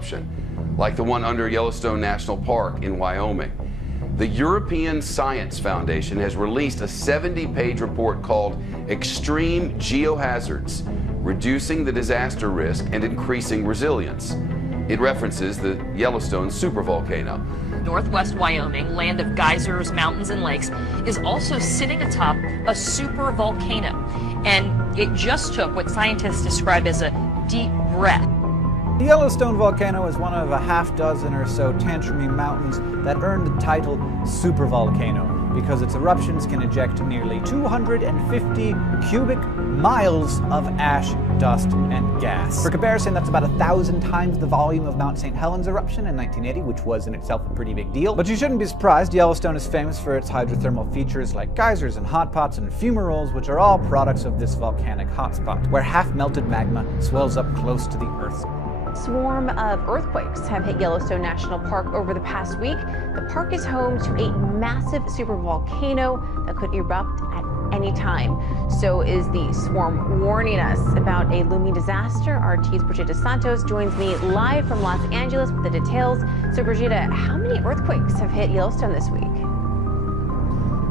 eruption, like the one under Yellowstone National Park in Wyoming. The European Science Foundation has released a 70-page report called Extreme Geohazards: Reducing the Disaster Risk and Increasing Resilience. It references the Yellowstone supervolcano. Northwest Wyoming, land of geysers, mountains, and lakes, is also sitting atop a supervolcano. And it just took what scientists describe as a deep breath. The Yellowstone volcano is one of a half dozen or so tantrumy mountains that earned the title supervolcano because its eruptions can eject nearly 250 cubic miles of ash, dust, and gas. For comparison, that's about 1,000 times the volume of Mount St. Helens eruption in 1980, which was in itself a pretty big deal. But you shouldn't be surprised. Yellowstone is famous for its hydrothermal features like geysers and hot pots and fumaroles, which are all products of this volcanic hotspot, where half-melted magma swells up close to the Earth. Swarm of earthquakes have hit Yellowstone National Park over the past week. The park is home to a massive supervolcano that could erupt at any time. So is the swarm warning us about a looming disaster. RT's Brigitte Santos joins me live from Los Angeles with the details. So Brigitte, how many earthquakes have hit Yellowstone this week?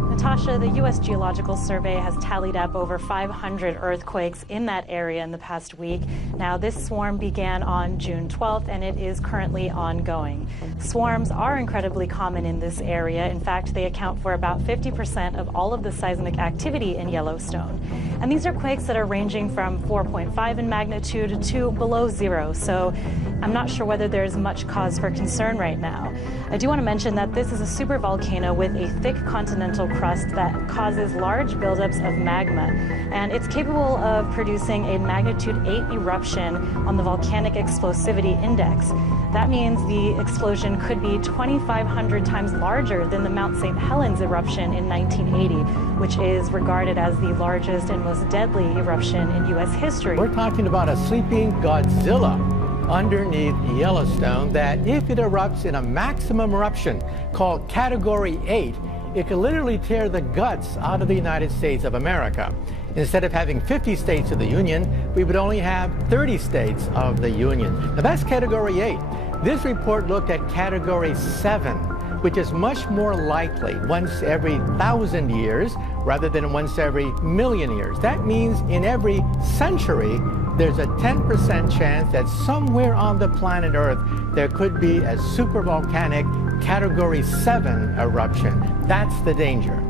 Natasha, the U.S. Geological Survey has tallied up over 500 earthquakes in that area in the past week. Now, this swarm began on June 12th, and it is currently ongoing. Swarms are incredibly common in this area. In fact, they account for about 50% of all of the seismic activity in Yellowstone. And these are quakes that are ranging from 4.5 in magnitude to below zero. So I'm not sure whether there's much cause for concern right now. I do want to mention that this is a supervolcano with a thick continental crust that causes large buildups of magma, and it's capable of producing a magnitude 8 eruption on the volcanic explosivity index. That means the explosion could be 2,500 times larger than the Mount St. Helens eruption in 1980, which is regarded as the largest and most deadly eruption in U.S. history. We're talking about a sleeping Godzilla underneath Yellowstone that, if it erupts in a maximum eruption called Category 8, it could literally tear the guts out of the United States of America. Instead of having 50 states of the Union, we would only have 30 states of the Union. Now that's Category 8. This report looked at Category 7, which is much more likely once every 1,000 years rather than once every million years. That means in every century, there's a 10% chance that somewhere on the planet Earth there could be a supervolcanic Category 7 eruption. That's the danger.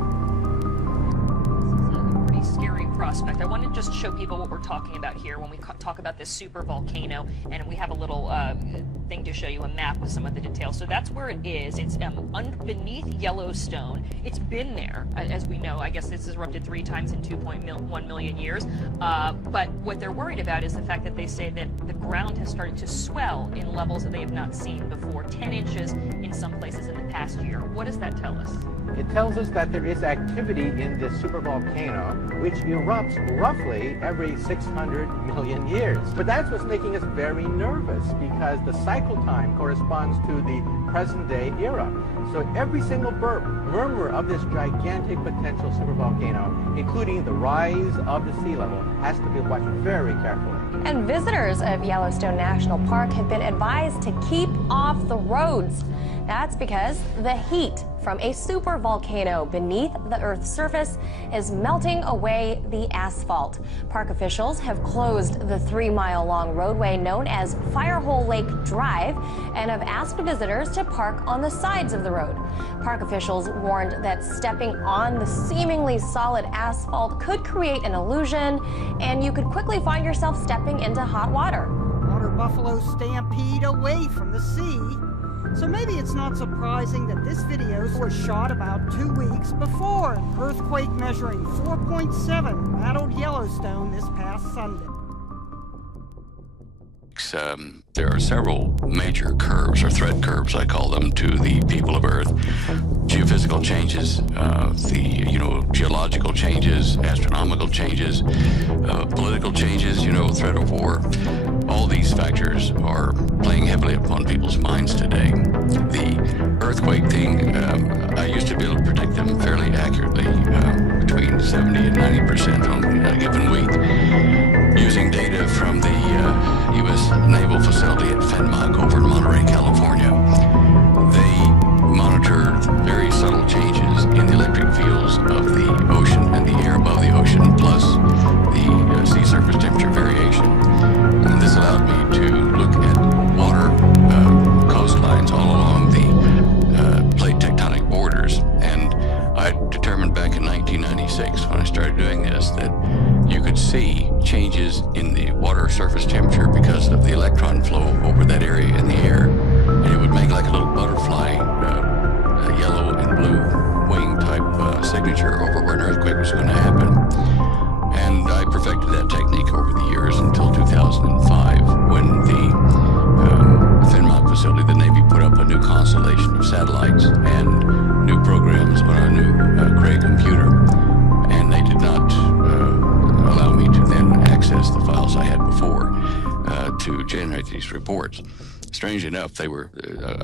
Pretty scary prospect. I want to just show people what we're talking about here when we talk about this super volcano, and we have a little thing to show you, a map with some of the details. So that's where it is. It's beneath Yellowstone. It's been there, as we know. I guess it's erupted 3 times in 2.1 million years. But what they're worried about is the fact that they say that the ground has started to swell in levels that they have not seen before, 10 inches in some places in the past year. What does that tell us? It tells us that there is activity in this supervolcano, which erupts roughly every 600 million years. But that's what's making us very nervous, because the cycle time corresponds to the present-day era. So every single murmur of this gigantic potential supervolcano, including the rise of the sea level, has to be watched very carefully. And visitors of Yellowstone National Park have been advised to keep off the roads. That's because the heat from a supervolcano beneath the Earth's surface is melting away the asphalt. Park officials have closed the 3-mile-long roadway known as Firehole Lake Drive and have asked visitors to park on the sides of the road. Park officials warned that stepping on the seemingly solid asphalt could create an illusion, and you could quickly find yourself stepping into hot water. Water buffalo stampede away from the sea. So maybe it's not surprising that this video was shot about 2 weeks before an earthquake measuring 4.7 rattled Yellowstone this past Sunday. There are several major curves, or threat curves, I call them, to the people of Earth. Geophysical changes, geological changes, astronomical changes, political changes, threat of war. All these factors are playing heavily upon people's minds today. The earthquake thing, I used to be able to predict them fairly accurately, between 70 and 90% on a given week, using data from the U.S. Naval facility at Fenmark over in Montana. changes in the water surface temperature because of the electron flow over that area in the air. And it would make like a little butterfly, a yellow and blue wing type signature over where an earthquake was going to happen. And I perfected that technique over the years until 2005, when the Finmont facility, the Navy, put up a new constellation of satellites and new programs on a new Cray computer. And they did not allow me to then access the files I had before to generate these reports. Strange enough, I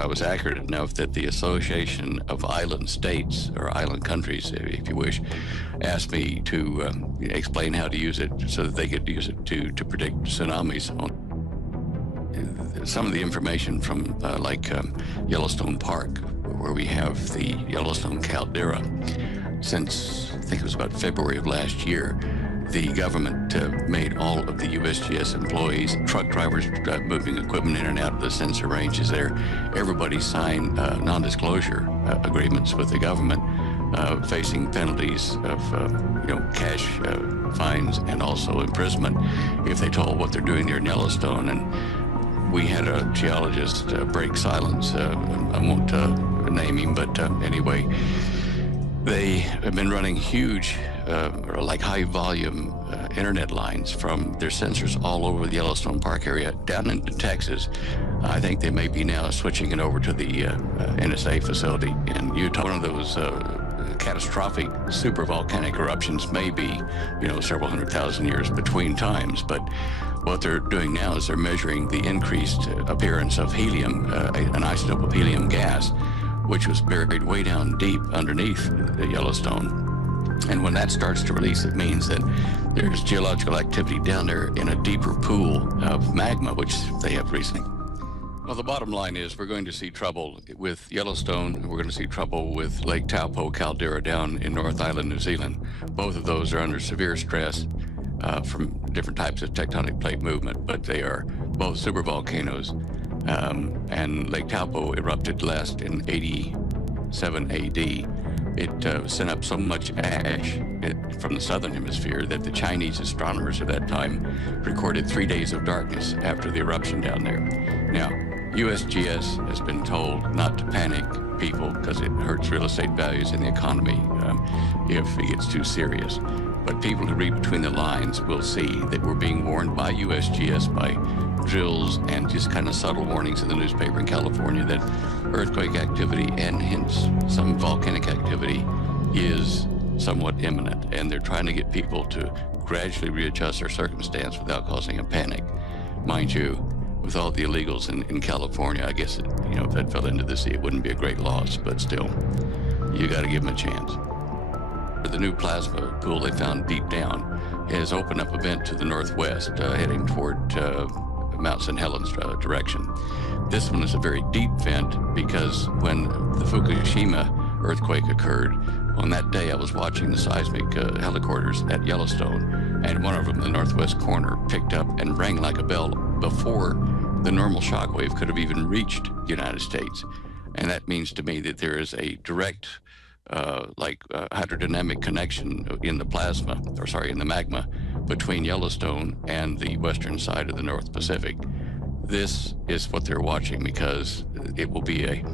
was accurate enough that the Association of Island States, or island countries, if you wish, asked me to explain how to use it so that they could use it to predict tsunamis. Some of the information from Yellowstone Park, where we have the Yellowstone caldera, since I think it was about February of last year, the government made all of the USGS employees, truck drivers moving equipment in and out of the sensor ranges there, everybody signed non-disclosure agreements with the government, facing penalties of cash fines and also imprisonment if they told what they're doing there in Yellowstone. And we had a geologist break silence. I won't name him, but anyway, they have been running huge, high volume internet lines from their sensors all over the Yellowstone Park area down into Texas. I think they may be now switching it over to the NSA facility in Utah. One of those catastrophic supervolcanic eruptions may be, several 100,000 years between times, but what they're doing now is they're measuring the increased appearance of helium, an isotope of helium gas, which was buried way down deep underneath the Yellowstone. And when that starts to release, it means that there's geological activity down there in a deeper pool of magma, which they have recently. Well, the bottom line is we're going to see trouble with Yellowstone, and we're going to see trouble with Lake Taupo caldera down in North Island, New Zealand. Both of those are under severe stress from different types of tectonic plate movement, but they are both supervolcanoes. And Lake Taupo erupted last in 87 AD. It sent up so much ash from the southern hemisphere that the Chinese astronomers at that time recorded 3 days of darkness after the eruption down there. Now, USGS has been told not to panic people because it hurts real estate values in the economy if it gets too serious. But people who read between the lines will see that we're being warned by USGS, by drills and just kind of subtle warnings in the newspaper in California that earthquake activity and hence some volcanic activity is somewhat imminent. And they're trying to get people to gradually readjust their circumstance without causing a panic. Mind you, with all the illegals in California, I guess, if that fell into the sea, it wouldn't be a great loss, but still, you got to give them a chance. The new plasma pool they found deep down has opened up a vent to the northwest, heading toward Mount St. Helens direction. This one is a very deep vent because when the Fukushima earthquake occurred, on that day I was watching the seismic helicopters at Yellowstone, and one of them in the northwest corner picked up and rang like a bell before the normal shock wave could have even reached the United States. And that means to me that there is a direct hydrodynamic connection in the in the magma between Yellowstone and the western side of the North Pacific. This is what they're watching because it will be a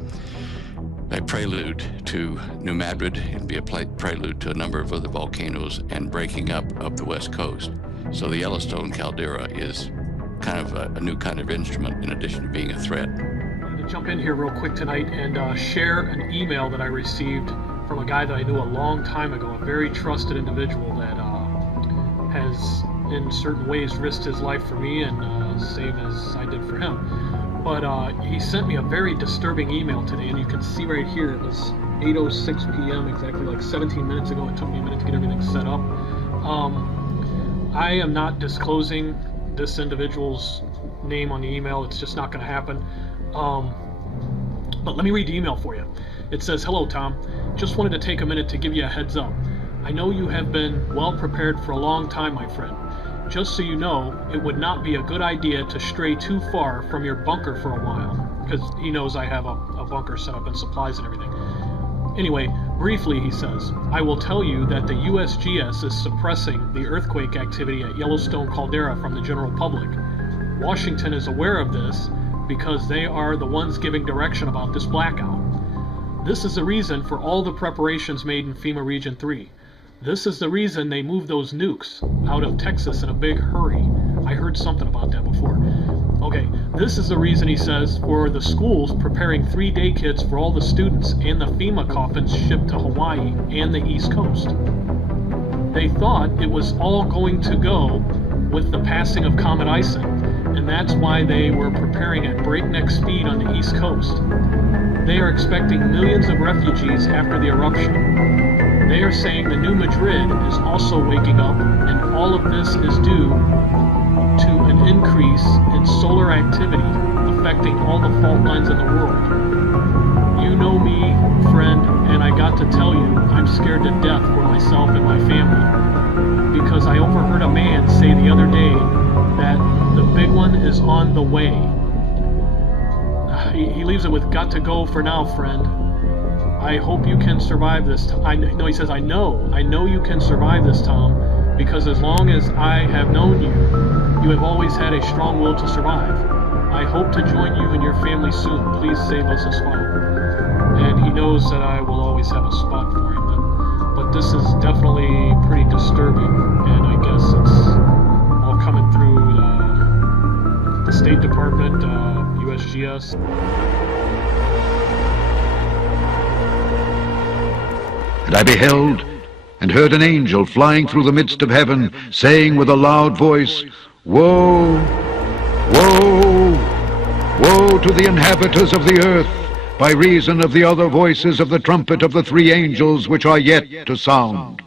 prelude to New Madrid. It'll be a prelude to a number of other volcanoes and breaking up of the west coast. So the Yellowstone caldera is kind of a new kind of instrument in addition to being a threat. I wanted to jump in here real quick tonight and share an email that I received from a guy that I knew a long time ago, a very trusted individual that has in certain ways risked his life for me and same as I did for him. But he sent me a very disturbing email today, and you can see right here it was 8:06 p.m. exactly like 17 minutes ago. It took me a minute to get everything set up. I am not disclosing this individual's name on the email. It's just not going to happen. But let me read the email for you. It says, "Hello, Tom. Just wanted to take a minute to give you a heads up. I know you have been well prepared for a long time, my friend. Just so you know, it would not be a good idea to stray too far from your bunker for a while," because he knows I have a bunker set up and supplies and everything. Anyway, briefly, he says, I will tell you that the USGS is suppressing the earthquake activity at Yellowstone caldera from the general public. Washington is aware of this because they are the ones giving direction about this blackout. This is the reason for all the preparations made in FEMA Region 3. This is the reason they moved those nukes out of Texas in a big hurry. I heard something about that before. Okay, this is the reason, he says, for the schools preparing 3-day kits for all the students and the FEMA coffins shipped to Hawaii and the East Coast. They thought it was all going to go with the passing of Comet Ison, and that's why they were preparing at breakneck speed on the East Coast. They are expecting millions of refugees after the eruption. They are saying the New Madrid is also waking up, and all of this is due to an increase in solar activity affecting all the fault lines in the world. You know me, friend, and I got to tell you, I'm scared to death for myself and my family, because I overheard a man say the other day that the big one is on the way. He leaves it with, got to go for now, friend. I hope you can survive this. No, he says, I know you can survive this, Tom, because as long as I have known you, you have always had a strong will to survive. I hope to join you and your family soon. Please save us a spot. And he knows that I will always have a spot for him. But this is definitely pretty disturbing, and I guess it's all coming through the State Department, USGS. And I beheld and heard an angel flying through the midst of heaven, saying with a loud voice, Woe, woe, woe to the inhabitants of the earth, by reason of the other voices of the trumpet of the 3 angels which are yet to sound.